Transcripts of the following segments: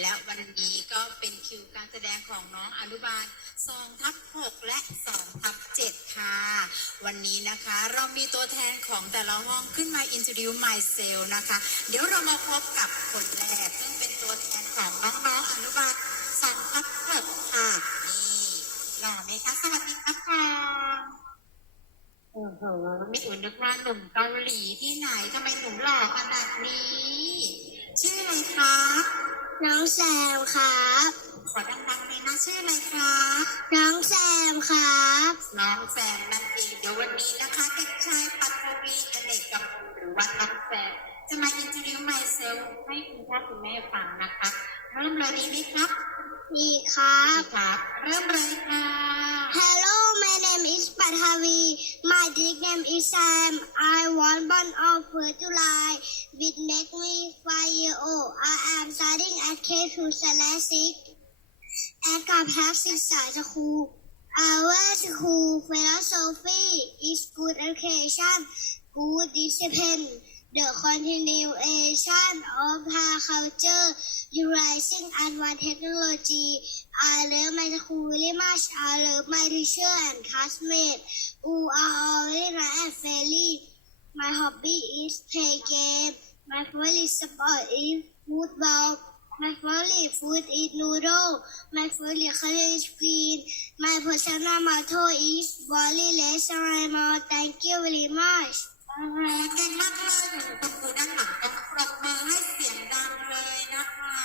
และวันนี้ก็เป็นคิวการแสดงของน้องอนุบาล2ทับ6และ2ทับ7ค่ะ วันนี้นะคะเรามีตัวแทนของแต่ละห้องขึ้นมา introduce myself นะคะ เดี๋ยวเรามาพบกับคนแรก ซึ่งเป็นตัวแทนของน้องๆอนุบาล2ทับ6ค่ะ นี่หล่อไหมคะสวัสดีครับก่อนโอ้โหไม่อุ่นนึกว่าหนุ่มเกาหลีที่ไหนทำไมหนุ่มหล่อขนาดนี้ ชื่ออะไรคะ น้องแซมครับขอดังๆเลยนะชื่ออะไรครับ น้องแซมครับ น้องแซมนั่นเองเดี๋ยววันนี้นะคะเด็กชายปัทวีอเนกกับหรือว่าน้องแซมจะมา introduce myself ให้คุณพ่อคุณแม่ฟังนะคะเริ่มเลยดีไหมครับ นี่ครับดีครับ เริ่มเลยค่ะ Hello my name is Pathavi my nickname is Sam I was born on 1st July which make me 5 year old I am studying at K2 slash 6 at กับทักศึกษาสคูล Our school philosophy is good education good discipline the continuation of our culture utilizing advanced technology I love my school much. I love my teacher and classmates who are all very nice and friendly. My hobby is play game. My favorite sport is football. My favorite food is noodle. My favorite color is green. My personal motto is Bali less more. Thank you very much. เก่งมากเลยเดี๋ยวคุณครูด้านหลังต้องปรบมือให้เสียงดังเลยนะคะ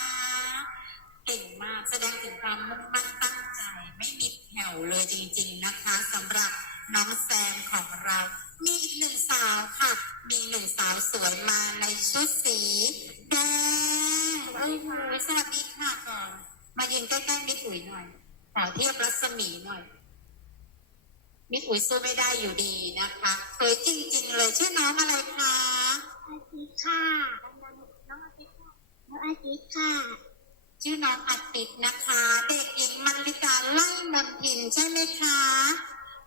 เก่งมากแสดงถึงความมุ่งมั่นตั้งใจไม่มีแผ่วเลยจริง ๆนะคะสำหรับน้องแซมของเรา มีอีกหนึ่งสาวค่ะ มีหนึ่งสาวสวยมาในชุดสีแดงโอ้โหสวัสดีค่ะก่อนมายืนใกล้ๆนิดอุ๋ยหน่อยขอเทียบรัศมีหน่อย มิดอุ๋ยสู้ไม่ได้อยู่ดีนะคะสวยจริง ๆ เลยชื่อน้องอะไรคะอาทิตย์ค่ะน้องอาทิตย์ค่ะน้องอาทิตย์ค่ะ ชื่อน้องอาทิตย์นะคะ เด็กหญิงมันลิกาไล่มนทินใช่ไหมคะ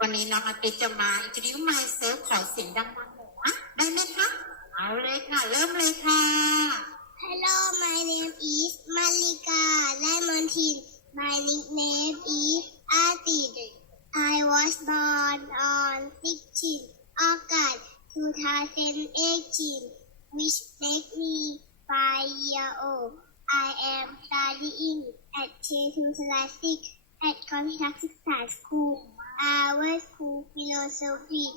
วันนี้น้องอาทิตย์จะมาอิริวไมเซลขอเสียงดังๆหน่อยนะได้ไหมคะ เอาเลยค่ะ เริ่มเลยค่ะ Hello, my name is Malika Lamontin. My nickname is Atit. I was born on 16 August 2018, which makes me 5 years old. I am studying at K2 6 at Computer School. Our school philosophy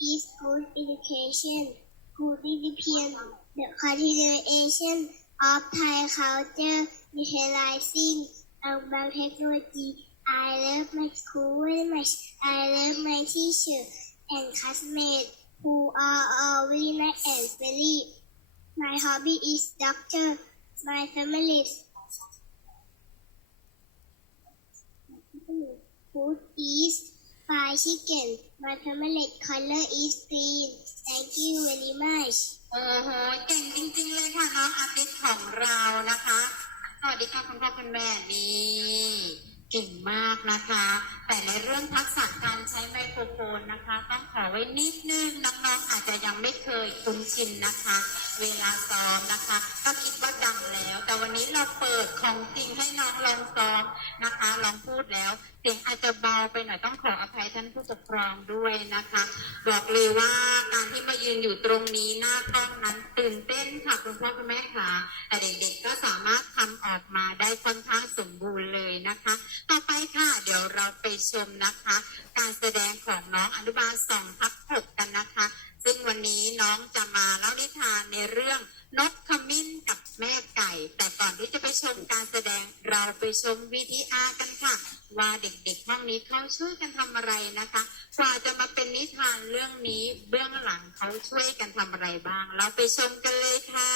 is good education, good discipline, the continuation of Thai culture, utilizing advanced technology. I love my school very much. I love my teacher and classmates who are all very nice and friendly. My hobby is doctor. My family is food is fried chicken. My family color is green. Thank you very much. โอ้โหเก่งจริงๆเลยค่ะน้องอาทิตย์ของเรานะคะ สวัสดีค่ะคุณพ่อคุณแม่นี่ เก่งมากนะคะ แต่ในเรื่องทักษะการใช้ไมโครโฟนนะคะ ต้องขอไว้นิดนึงน้องๆอาจจะยังไม่เคยคุ้นชินนะคะ เวลาซ้อมนะคะ ก็คิดว่าดังแล้ว แต่วันนี้เราเปิดของจริงให้น้องลองซ้อมนะคะ ลองพูดแล้ว สียงอาจจะเบาไปหน่อยต้องขออภัยท่านผู้ปกครองด้วยนะคะ บอกเลยว่าการที่มายืนอยู่ตรงนี้หน้ากล้องนั้นตื่นเต้นค่ะคุณพ่อคุณแม่ค่ะแต่เด็กๆก็สามารถทำออกมาได้ค่อนข้างสมบูรณ์เลยนะคะ ต่อไปค่ะเดี๋ยวเราไปชมนะคะ การแสดงของน้องอนุบาลสองทับหกกันนะคะ ซึ่งวันนี้น้องจะมาเล่านิทานในเรื่อง นกขมิ้นกับแม่ไก่ แต่ก่อนที่จะไปชมการแสดงเราไปชมวีดีอาร์กันค่ะ ว่าเด็กๆห้องนี้เขาช่วยกันทำอะไรนะคะกว่าจะมาเป็นนิทานเรื่องนี้เบื้องหลังเขาช่วยกันทำอะไรบ้าง เราไปชมกันเลยค่ะ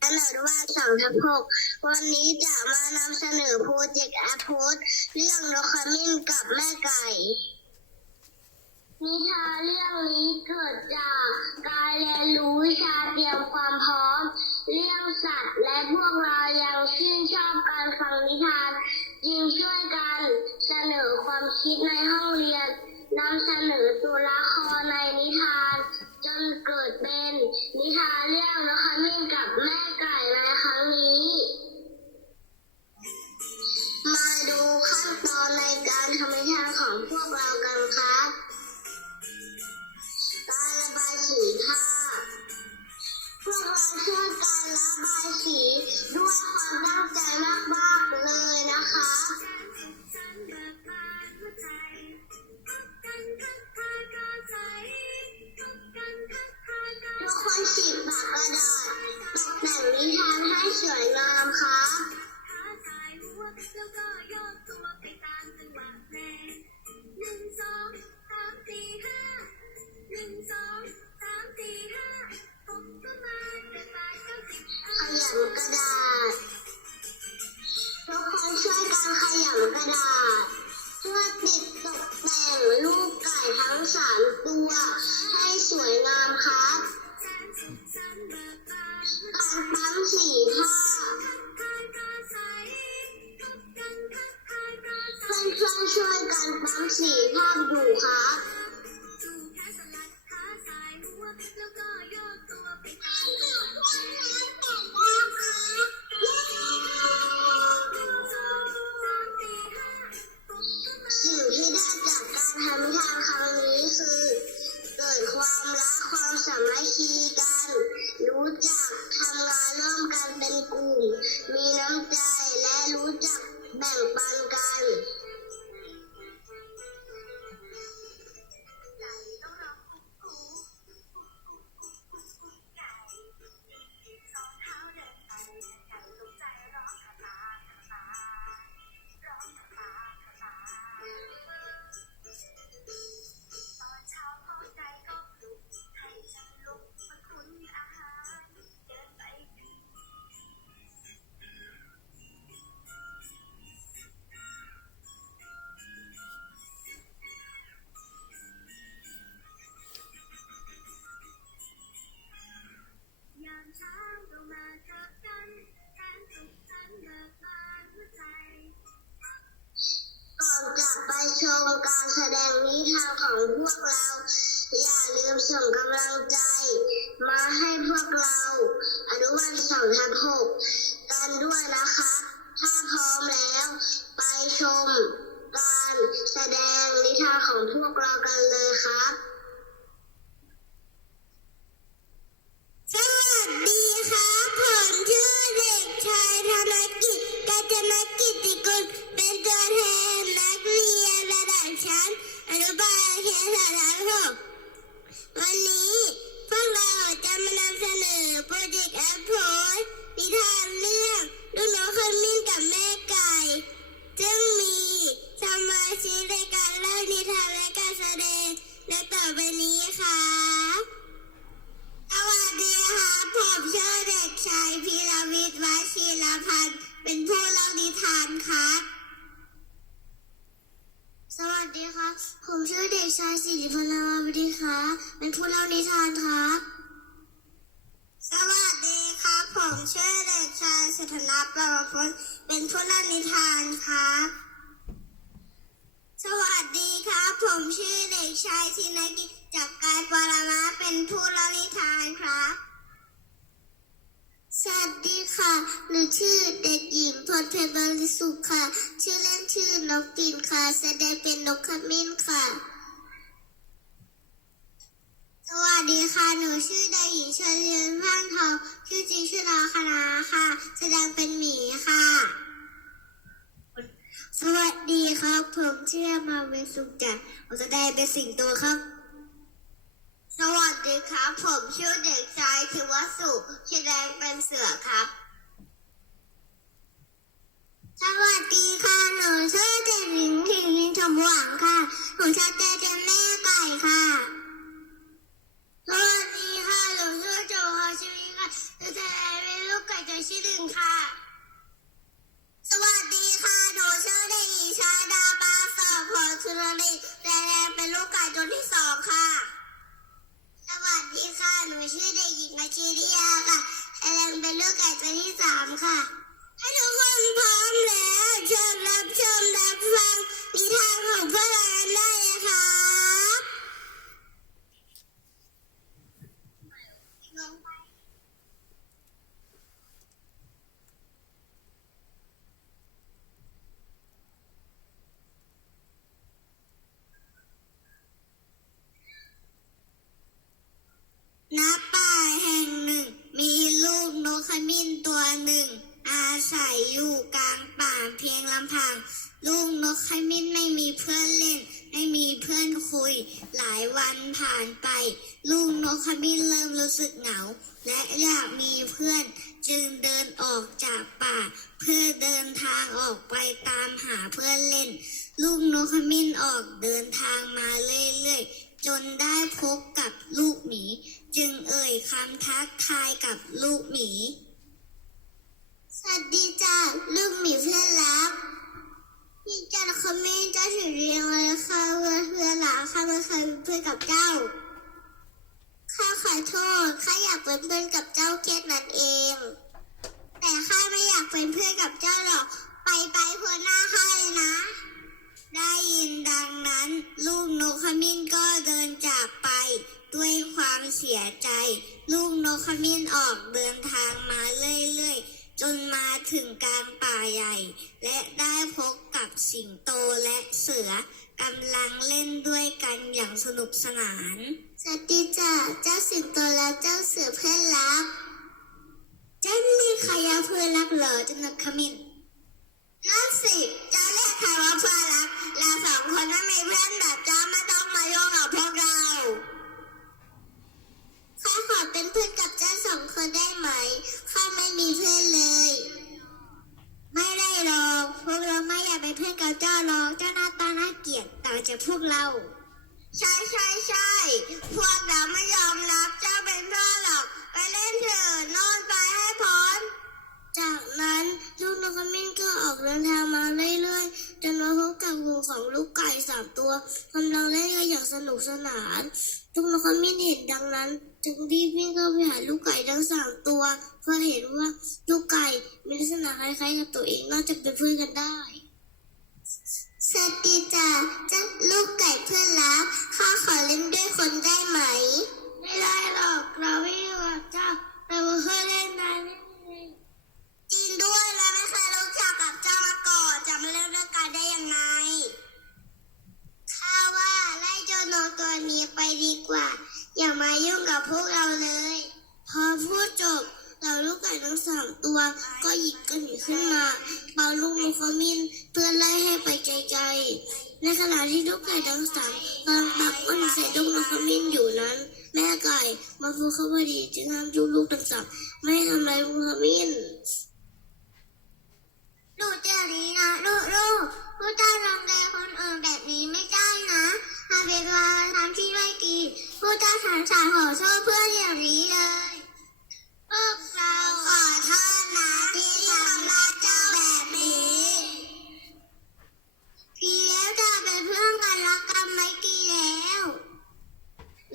เสนอว่าสองทับหกวันนี้จะมานำเสนอโปรเจกต์แอปโพสเรื่องนกขมิ้นกับแม่ไก่ นิทานเรื่องนี้เกิดจากการเรียนรู้วิชาเตรียมความพร้อม เรื่องสัตว์และพวกเรายังชื่นชอบการฟังนิทาน จึงช่วยกันเสนอความคิดในห้องเรียนนำเสนอตัวละครในนิทาน จนเกิดเป็นนิทานเรื่องนกขมิ้นกับแม่ ระบายสีด้วยความตั้งใจมากๆเลยนะคะทุกคนฉีกปากกระดาษตกแต่งนิทานให้สวยงามค่ะ คนช่วยกันขยำกระดาษ เพื่อติดตกแต่งรูปไก่ทั้งสามตัว ให้สวยงามครับการปั๊มสีผ้าเพื่อนๆช่วยกันปั๊มสีภาพอยู่ครับานิทานครับ สวัสดีครับ ผมชื่อเด็กชายสิริพลาวดีครับเป็นผู้เล่านิทานครับ สวัสดีครับ ผมชื่อเด็กชายเศรษฐนาปรมพลเป็นผู้เล่านิทานครับ สวัสดีครับ ผมชื่อเด็กชายชินกิจจากกายปรมาเป็นผู้เล่านิทานครับ สวัสดีค่ะ หนูชื่อเด็กหญิงพ รเพชรบริสุทธิ์ค่ะ ชื่อเล่นชื่อนกปินค่ะ แสดงเป็นนกขมิ้นค่ะ สวัสดีค่ะ หนูชื่อเด็กหญิงเชอเรียนพ่างทอง ชื่อจริงชื่อนาคณาค่ะ แสดงเป็นหมีค่ะ สวัสดีครับ ผมชื่อมาเวสุขจักรผมแสดงเป็นสิงโตครับสวัสดีครับ ผมชื่อเด็กชายธิวสุแสดงเป็นเสือครับ สวัสดีค่ะ หนูชื่อเด็กหญิงถิงลินชมหวังค่ะ หนูชาเตเจแม่ไก่ค่ะ สวัสดีำพังลูกนกขมิ้นไม่มีเพื่อนเล่น ไม่มีเพื่อนคุย หลายวันผ่านไป ลูกนกขมิ้นเริ่มรู้สึกเหงา และอยากมีเพื่อน จึงเดินออกจากป่า เพื่อเดินทางออกไปตามหาเพื่อนเล่น ลูกนกขมิ้นออกเดินทางมาเรื่อยๆจนได้พบกับลูกหมี จึงเอ่ยคำทักทายกับลูกหมี สวัสดีจ้าลูกหมีเพื่อนรักพี่จ้าคอมเมนต์จ้าถือเรียงเลยค่ะเพื่อนเพื่อนรักข้าไม่เคยเป็นเพื่อน กับเจ้า ข้าขอโทษ ข้าอยากเป็นเพื่อนกับเจ้าแค่นั้นเอง แต่ข้าไม่อยากเป็นเพื่อนกับเจ้าหรอก ไปไปเพื่อนหน้าข้าเลยนะ ได้ยินดังนั้น ลูกนกขมิ้นก็เดินจากไป ด้วยความเสียใจ ลูกนกขมิ้นออกเดินทางมาเรื่อยๆจนมาถึงกลางป่าใหญ่ และได้พบกับสิงโตและเสือ กำลังเล่นด้วยกันอย่างสนุกสนาน สวัสดีจ้าเจ้าสิงโตและเจ้าเสือเพื่อนรัก เจ้านี่ใครเพื่อนรักเหรอจนกขมิ้นนั่นสิเจ้าเรียกใครว่าเพื่อนรักเราสองคนไม่มีเพื่อนแบบเจ้าไม่ต้องมาโยงกับพวกเราข้าขอเป็นเพื่อนกับเจ้าสองคนได้ไหมข้าไม่มีเพื่อนเลย ไม่ได้หรอกพวกเราไม่อยากเป็นเพื่อนกับเจ้าหรอกเจ้าหน้าตาน่าเกลียดต่างจากพวกเรา ใช่ใช่ใช่พวกเราไม่ยอมรับเจ้าเป็นเพื่อนหรอก ไปเล่นเถอะนอนไปให้พ้นจากนั้นลูกนกขมิ้นก็ออกเดินทางมาเรื่อยๆจนมาพบกับวงของลูกไก่สามตัวกำลังเล่นกัน อย่างสนุกสนานลูกนกขมิ้นเห็นดังนั้น จึงรีบวิ่งเข้าไปหาลูกไก่ทั้งสามตัว เพราะเห็นว่าลูกไก่มีลักษณะคล้ายๆกับตัวเองน่าจะเป็นเพื่อนกันได้สวัสดีจ้ะเจ้าลูกไก่เพื่อนรักข้าขอเล่นด้วยคนได้ไหม ไม่ได้หรอกเราไม่อยู่กับเจ้าเราเคยเล่นได้ไม่ได้จริงด้วยเราไม่เคยรู้จักกับเจ้ามาก่อนจะมาเล่นด้วยกันได้ยังไง เจ้านกตัวนี้ไปดีกว่า อย่ามายุ่งกับพวกเราเลย พอพูดจบเราลูกไก่ทั้งสามตัว ก็หยิบกันหนีขึ้นมาเป่าลูกนกขมิ้นเพื่อไล่ให้ไปไกลๆในขณะที่ลูกไก่ทั้งสามกำลังตักอ้นใส่ลูกนกขมิ้นอยู่นั้น แม่ไก่มาพูดเขาพอดีจึงห้ามลูกลูกทั้งสามไม่ทำลายลูกขมิ้น ลูกเดี๋ยวนี้นะลูกลูกผู้ตารังแกคนอื่นแบบนี้ไม่ได้นะหาเป็นกาทำที่ไม่ดีผู้ตาสารสารขอโทษเพื่อนอย่างนี้เลยพวกเราขอโทษนะที่ทำร้ายเจ้าแบบนี้พี่แล้วจะเป็นเพื่อนกันรักกันไม่ดีแล้ว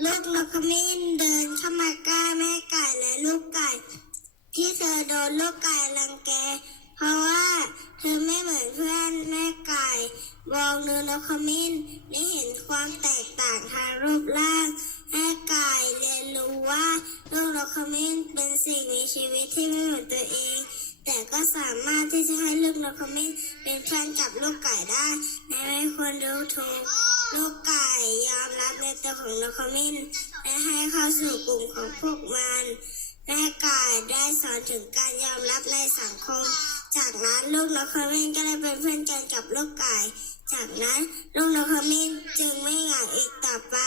ลูกนกขมิ้นเดินเข้ามาใกล้แม่ไก่และลูกไก่ ที่เธอโดนลูกไก่รังแก เพราะว่าเธอไม่เหมือนเพื่อนแม่ไก่มองดูนกขมิ้นได้เห็นความแตกต่างทางรูปร่างแม่ไก่เรียนรู้ว่าลูกนกขมิ้นเป็นสิ่งมีชีวิตที่ไม่เหมือนตัวเอง แต่ก็สามารถที่จะให้ลูกนกขมิ้นเป็นเพื่อนกับลูกไก่ได้และไม่ควรดูถูกลูกไก่ยอมรับในตัวของนกขมิ้นและให้เข้าสู่กลุ่มของพวกมันแม่ไก่ได้สอนถึงการยอมรับในสังคม จากนั้นลูกนกขมิ้นก็ได้เป็นเพื่อนกันกับลูกไก่ จากนั้นลูกนกขมิ้นจึงไม่เหงาอีกต่อไป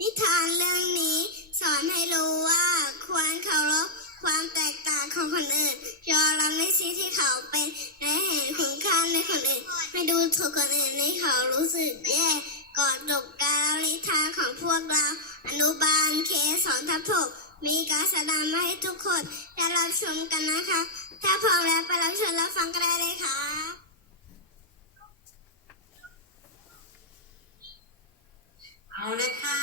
นิทานเรื่องนี้สอนให้รู้ว่าควรเคารพความแตกต่างของคนอื่นยอมรับในสิ่งที่เขาเป็นและเห็นคุณค่าในคนอื่น ไม่ดูถูกคนอื่นในเขารู้สึกแย่ก่อนจบการเล่านิทานของพวกเรา อนุบาลเคสองทับหก มีการแสดงมาให้ทุกคนได้รับชมกันนะคะ ถ้าพร้อมแล้วไปรับชมรับฟังกันได้เลยค่ะ เอาเลยค่ะ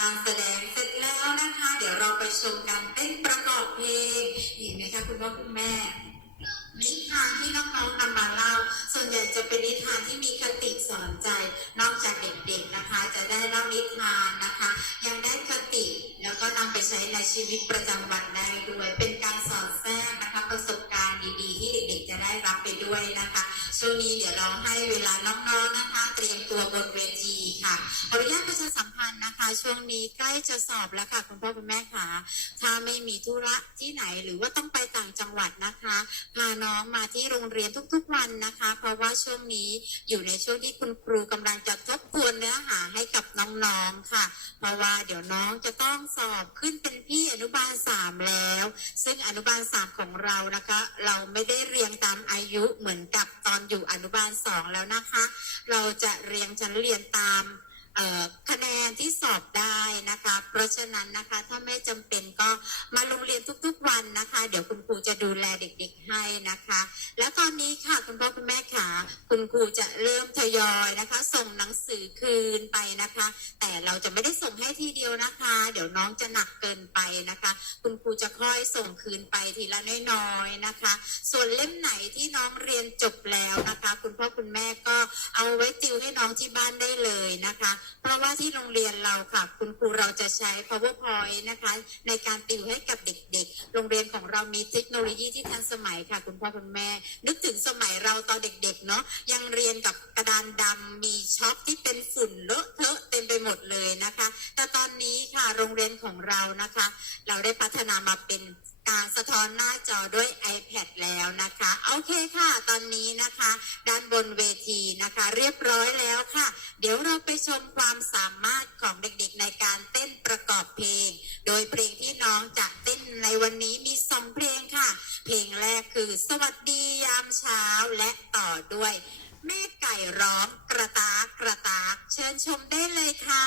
การแสดงเสร็จแล้วนะคะ เดี๋ยวเราไปชมการเต้นประกอบเพลงเห็นไหมคะคุณพ่อคุณแม่นิทานที่น้องๆนำมาเล่า ส่วนใหญ่จะเป็นนิทานที่มีคติสอนใจ นอกจากเด็กๆนะคะ จะได้เล่านิทานนะคะ ยังได้คติแล้วก็นำไปใช้ในชีวิตประจำวันได้ด้วย เป็นการสอนแทรกนะคะประสบการณ์ดีๆ ที่เด็กๆจะได้รับไปด้วยนะคะ ช่วงนี้เดี๋ยวเราให้เวลาน้องๆนะคะ เตรียมตัวบนเวทีค่ะขออนุญาต นะคะ ช่วงนี้ใกล้จะสอบแล้วค่ะ คุณพ่อคุณแม่ค่ะถ้าไม่มีธุระที่ไหนหรือว่าต้องไปต่างจังหวัดนะคะพาน้องมาที่โรงเรียนทุกๆวันนะคะ เพราะว่าช่วงนี้อยู่ในช่วงที่คุณครูกำลังจะทบทวนเนื้อหาให้กับน้องๆค่ะ เพราะว่าเดี๋ยวน้องจะต้องสอบขึ้นเป็นพี่อนุบาลสามแล้ว ซึ่งอนุบาลสามของเรานะคะ เราไม่ได้เรียงตามอายุเหมือนกับตอนอยู่อนุบาลสองแล้วนะคะ เราจะเรียงชั้นเรียนตาม คะแนนที่สอบได้นะคะ เพราะฉะนั้นนะคะถ้าไม่จำเป็นก็มาโรงเรียนทุกๆวันนะคะ เดี๋ยวคุณครูจะดูแลเด็กๆให้นะคะ แล้วตอนนี้ค่ะคุณพ่อคุณแม่ค่ะคุณครูจะเริ่มทยอยนะคะ ส่งหนังสือคืนไปนะคะ แต่เราจะไม่ได้ส่งให้ทีเดียวนะคะ เดี๋ยวน้องจะหนักเกินไปนะคะ คุณครูจะค่อยส่งคืนไปทีละน้อยๆนะคะ ส่วนเล่มไหนที่น้องเรียนจบแล้วนะคะ คุณพ่อคุณแม่ก็เอาไว้ติวให้น้องที่บ้านได้เลยนะคะเพราะว่าที่โรงเรียนเราค่ะ คุณครูเราจะใช้ powerpoint นะคะ ในการติวให้กับเด็กๆ โรงเรียนของเรามีเทคโนโลยีที่ทันสมัยค่ะ คุณพ่อคุณแม่ นึกถึงสมัยเราตอนเด็กๆเนาะยังเรียนกับกระดานดำมีช็อคที่เป็นฝุ่นเลอะเทอะเต็มไปหมดเลยนะคะ แต่ตอนนี้ค่ะโรงเรียนของเรานะคะ เราได้พัฒนามาเป็น การสะท้อนหน้าจอด้วย iPad แล้วนะคะ โอเคค่ะ ตอนนี้นะคะ ด้านบนเวทีนะคะ เรียบร้อยแล้วค่ะ เดี๋ยวเราไปชมความสามารถของเด็กๆในการเต้นประกอบเพลง โดยเพลงที่น้องจะเต้นในวันนี้มีสองเพลงค่ะ เพลงแรกคือ สวัสดียามเช้าและต่อด้วยแม่ไก่ร้องกระตากกระตากเชิญชมได้เลยค่ะ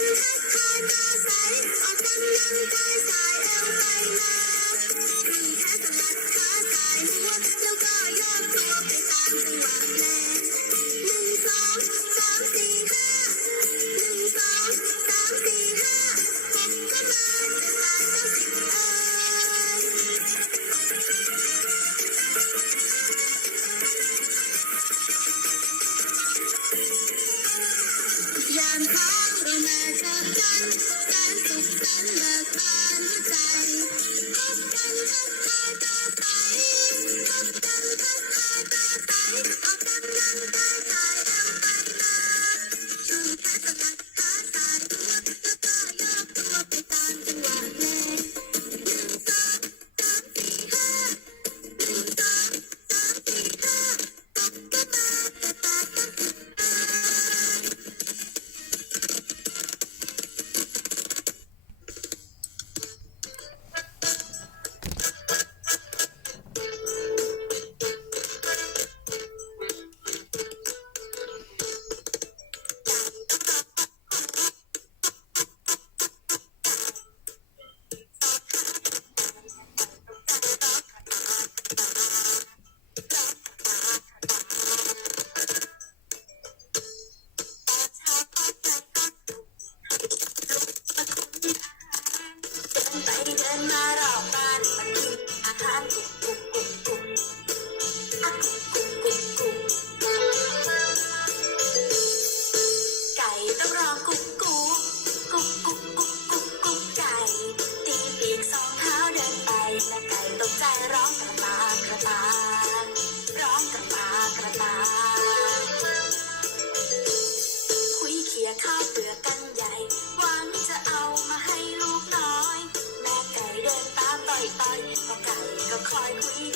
I'm คุยเขี่ยข้าวเปลือกกันใหญ่หวังจะเอามาให้ลูกน้อย แม่ไก่เดินตามต่อยต่อยพอไก่ก็คอยคุย